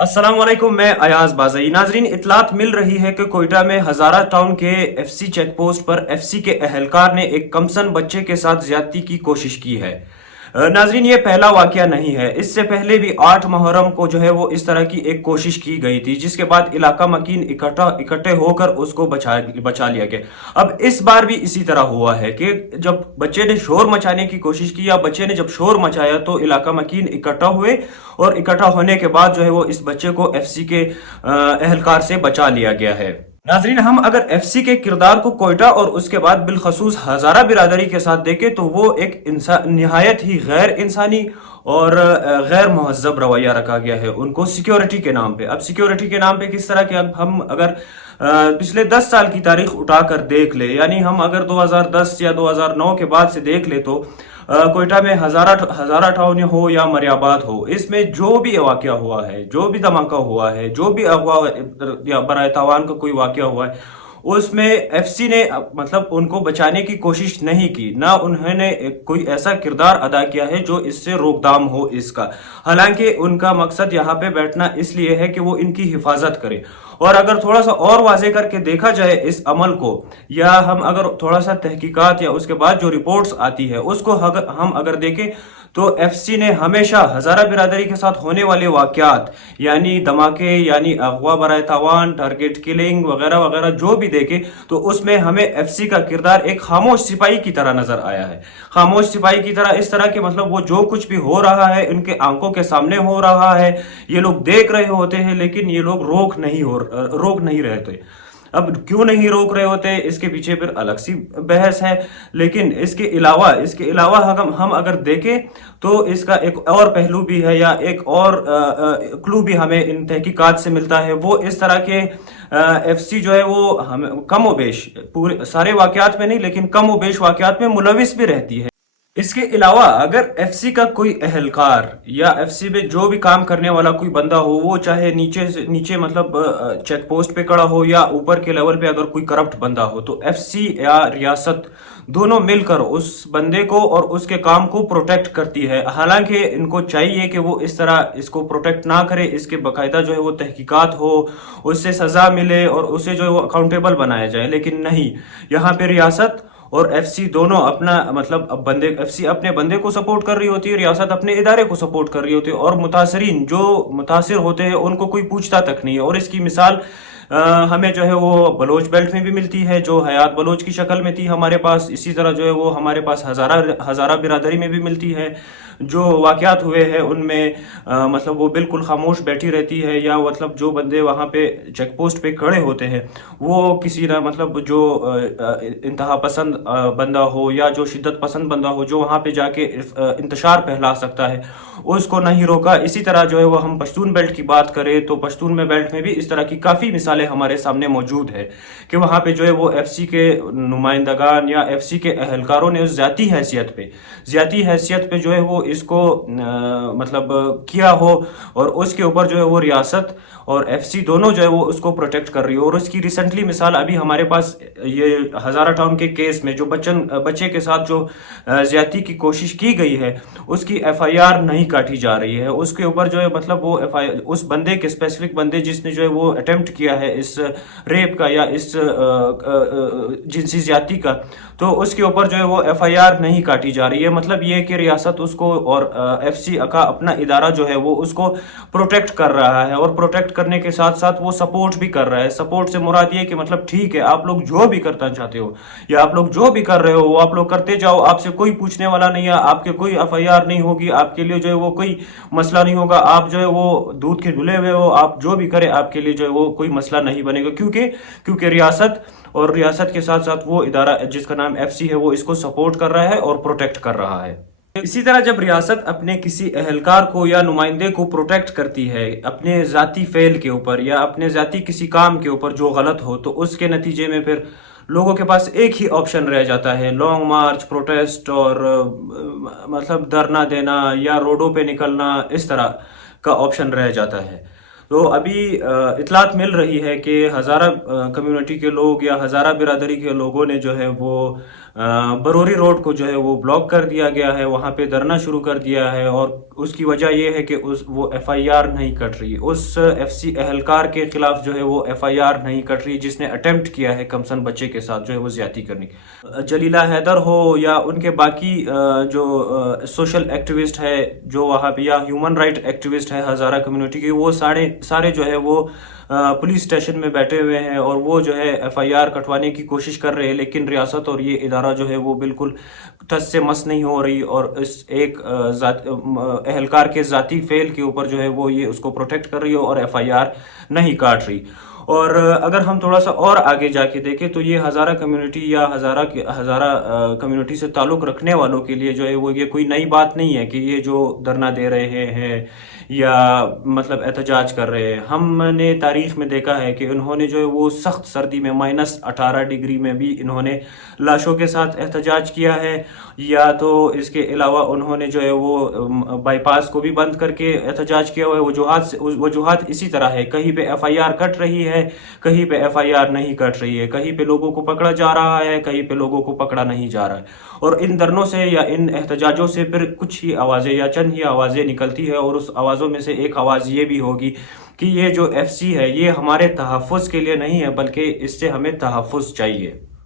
अस्सलाम वालेकुम, मैं अयाज बाजई। नाजरीन, इतलात मिल रही है कि कोयटा में हजारा टाउन के एफसी चेक पोस्ट पर एफसी के अहलकार ने एक कमसन बच्चे के साथ ज्यादती की कोशिश की है। नाजरीन, ये पहला वाकया नहीं है। इससे पहले भी 8 मुहर्रम को जो है वो इस तरह की एक कोशिश की गई थी, जिसके बाद इलाका मकीन इकट्ठे होकर उसको बचा लिया गया। अब इस बार भी इसी तरह हुआ है कि जब बच्चे ने शोर मचाने की कोशिश की या बच्चे ने जब शोर मचाया तो इलाका मकीन इकट्ठा हुए, और इकट्ठा होने के बाद जो है वो इस बच्चे को एफसी के अहलकार से बचा लिया गया है। नाजरीन, हम अगर एफसी के किरदार को कोयटा और उसके बाद बिलखसूस हजारा बिरादरी के साथ देखें तो वो एक निहायत ही गैर इंसानी और गैर महजब रवैया रखा गया है उनको सिक्योरिटी के नाम पे। अब सिक्योरिटी के नाम पे किस तरह के, अब हम अगर पिछले 10 साल की तारीख उठाकर देख ले, यानी हम अगर 2010 या 2009 के बाद से देख ले तो कोयटा में हजारा टाउन हो या मरियाबाद हो, इसमें जो भी वाकया हुआ है, जो भी धमाका हुआ है, जो भी अगवा या बराए तावान का कोई वाकया हुआ है, उसमें एफसी ने मतलब उनको बचाने की कोशिश नहीं की, ना उन्होंने कोई ऐसा किरदार अदा किया है जो इससे रोकथाम हो इसका। हालांकि उनका मकसद यहाँ पे बैठना इसलिए है कि वो इनकी हिफाजत करे। और अगर थोड़ा सा और वाजे करके देखा जाए इस अमल को, या हम अगर थोड़ा सा तहकीकात या उसके बाद जो रिपोर्ट्स आती है उसको हम अगर देखें तो एफसी ने हमेशा हजारा बिरादरी के साथ होने वाले वाकयात, यानी धमाके, यानी अगवा बराए तावान, टारगेट किलिंग वगैरह वगैरह जो भी देखे तो उसमें हमें एफसी का किरदार एक खामोश सिपाही की तरह नजर आया है। खामोश सिपाही की तरह इस तरह के, मतलब वो जो कुछ भी हो रहा है उनके आंखों के सामने हो रहा है, ये लोग देख रहे होते हैं, लेकिन ये लोग रोक नहीं रहे थे। अब क्यों नहीं रोक रहे होते, इसके पीछे फिर अलग सी बहस है। लेकिन इसके अलावा हम अगर देखें तो इसका एक और पहलू भी है, या एक और क्लू भी हमें इन तहकीकात से मिलता है। वो इस तरह के एफसी जो है वो हमें कम व बेश, पूरे सारे वाकयात में नहीं लेकिन कम व बेश वाकयात में मुलविस भी रहती है। इसके अलावा अगर एफसी का कोई अहलकार या एफसी में जो भी काम करने वाला कोई बंदा हो, वो चाहे नीचे से नीचे मतलब चेक पोस्ट पे खड़ा हो या ऊपर के लेवल पे अगर कोई करप्ट बंदा हो, तो एफसी या रियासत दोनों मिलकर उस बंदे को और उसके काम को प्रोटेक्ट करती है। हालांकि इनको चाहिए कि वो इस तरह इसको प्रोटेक्ट ना करे, इसके बाकायदा जो है वो तहकीकात हो, उससे सजा मिले और उसे जो है वो अकाउंटेबल बनाया जाए। लेकिन नहीं, यहाँ पे रियासत और एफसी दोनों अपना मतलब अब एफसी अपने बंदे को सपोर्ट कर रही होती है, रियासत अपने इदारे को सपोर्ट कर रही होती है, और मुतासरीन जो मुतासिर होते हैं उनको कोई पूछता तक नहीं है। और इसकी मिसाल हमें जो है वो बलोच बेल्ट में भी मिलती है, जो हयात बलोच की शक्ल में थी हमारे पास। इसी तरह जो है वो हमारे पास हजारा बिरादरी में भी मिलती है। जो वाकयात हुए हैं उनमें मतलब वो बिल्कुल खामोश बैठी रहती है, या मतलब जो बंदे वहाँ पे चेक पोस्ट पे खड़े होते हैं वो किसी ना मतलब जो इंतहा पसंद बंदा हो या जो शिद्दत पसंद बंदा हो जो वहाँ पे जाके इंतशार फैला सकता है, उसको नहीं रोका। इसी तरह जो है वो हम पश्तून बेल्ट की बात करें तो पश्तून में बेल्ट में भी इस तरह की काफ़ी मिसालें हमारे सामने मौजूद है कि वहाँ पे जो है वो एफसी के नुमाइंदगान या एफसी के अहलकारों ने उस ज़ाती हैसियत पे जो है वो इसको मतलब किया हो, और उसके ऊपर जो है वो रियासत और एफसी दोनों जो है वो उसको प्रोटेक्ट कर रही है। और उसकी रिसेंटली मिसाल अभी हमारे पास ये हजारा टाउन के केस में जो बच्चे के साथ जो ज्यादती की कोशिश की गई है उसकी एफआईआर नहीं काटी जा रही है। उसके ऊपर जो है मतलब वो एफआईआर उस बंदे के, स्पेसिफिक बंदे जिसने जो है वो अटेम्प्ट किया है इस रेप का या इस जिनसी ज्यादती का, तो उसके ऊपर जो है वो एफआईआर नहीं काटी जा रही है। मतलब ये कि रियासत उसको और एफसी का अपना इदारा जो है वो उसको प्रोटेक्ट कर रहा है, और प्रोटेक्ट करने के साथ साथ वो सपोर्ट भी कर रहा है। सपोर्ट से मुराद ये कि मतलब ठीक है, आप लोग जो भी करना चाहते हो या आप लोग जो भी कर रहे हो वो आप लोग करते जाओ, आपसे कोई पूछने वाला नहीं है, आपके कोई एफआईआर नहीं होगी, आपके लिए जो है वो कोई मसला नहीं होगा, आप जो है वो दूध के धुले हुए हो, आप जो भी करें आपके लिए जो है वो कोई मसला नहीं बनेगा। क्योंकि रियासत के साथ साथ वो इदारा जिसका नाम एफसी है वो इसको सपोर्ट कर रहा है और प्रोटेक्ट कर रहा है। इसी तरह जब रियासत अपने किसी अहलकार को या नुमाइंदे को प्रोटेक्ट करती है अपने जाती फेल के ऊपर या अपने जाती किसी काम के ऊपर जो गलत हो, तो उसके नतीजे में फिर लोगों के पास एक ही ऑप्शन रह जाता है, लॉन्ग मार्च, प्रोटेस्ट और मतलब धरना देना या रोडों पे निकलना, इस तरह का ऑप्शन रह जाता है। तो अभी इतलात मिल रही है कि हज़ारा कम्युनिटी के लोग या हज़ारा बिरादरी के लोगों ने जो है वो बरौरी रोड को जो है वो ब्लॉक कर दिया गया है, वहाँ पे धरना शुरू कर दिया है। और उसकी वजह ये है कि वो एफआईआर नहीं कट रही, उस एफसी एहलकार के खिलाफ जो है वो एफआईआर नहीं कट रही जिसने अटेम्प्ट किया है कमसन बच्चे के साथ जो है वो ज्यादती करने की। जलीला हैदर हो या उनके बाकी जो सोशल एक्टिविस्ट है जो वहाँ पे, या ह्यूमन राइट एक्टिविस्ट है हज़ारा कम्युनिटी के, वो सारे जो है वो पुलिस स्टेशन में बैठे हुए हैं और वो जो है एफआईआर कटवाने की कोशिश कर रहे हैं, लेकिन रियासत और ये इदारा जो है वो बिल्कुल ठस से मस नहीं हो रही और इस एक एहलकार के ज़ाती फेल के ऊपर जो है वो ये उसको प्रोटेक्ट कर रही है और एफआईआर नहीं काट रही। और अगर हम थोड़ा सा और आगे जाके देखें तो ये हज़ारा कम्युनिटी या हज़ारा कम्युनिटी से ताल्लुक़ रखने वालों के लिए जो है वो ये कोई नई बात नहीं है कि ये जो धरना दे रहे हैं या मतलब एहतजाज कर रहे हैं। हमने तारीख में देखा है कि उन्होंने जो है वो सख्त सर्दी में -18 डिग्री में भी इन्होंने लाशों के साथ एहतजाज किया है, या तो इसके अलावा उन्होंने जो है वो बाईपास को भी बंद करके एहतजाज किया हुआ है। वजूहात इसी तरह है, कहीं पे एफआईआर कट रही है, कहीं पे एफआईआर नहीं कट रही है, कहीं पे लोगों को पकड़ा जा रहा है, कहीं पे लोगों को पकड़ा नहीं जा रहा है। और इन धरनों से या इन एहतजाजों से फिर कुछ ही आवाज़ें या चंद ही आवाज़ें निकलती है, और उस आवाज़ों में से एक आवाज़ ये भी होगी कि ये जो एफसी है ये हमारे तहफ़्फ़ुज़ के लिए नहीं है, बल्कि इससे हमें तहफ़्फ़ुज़ चाहिए।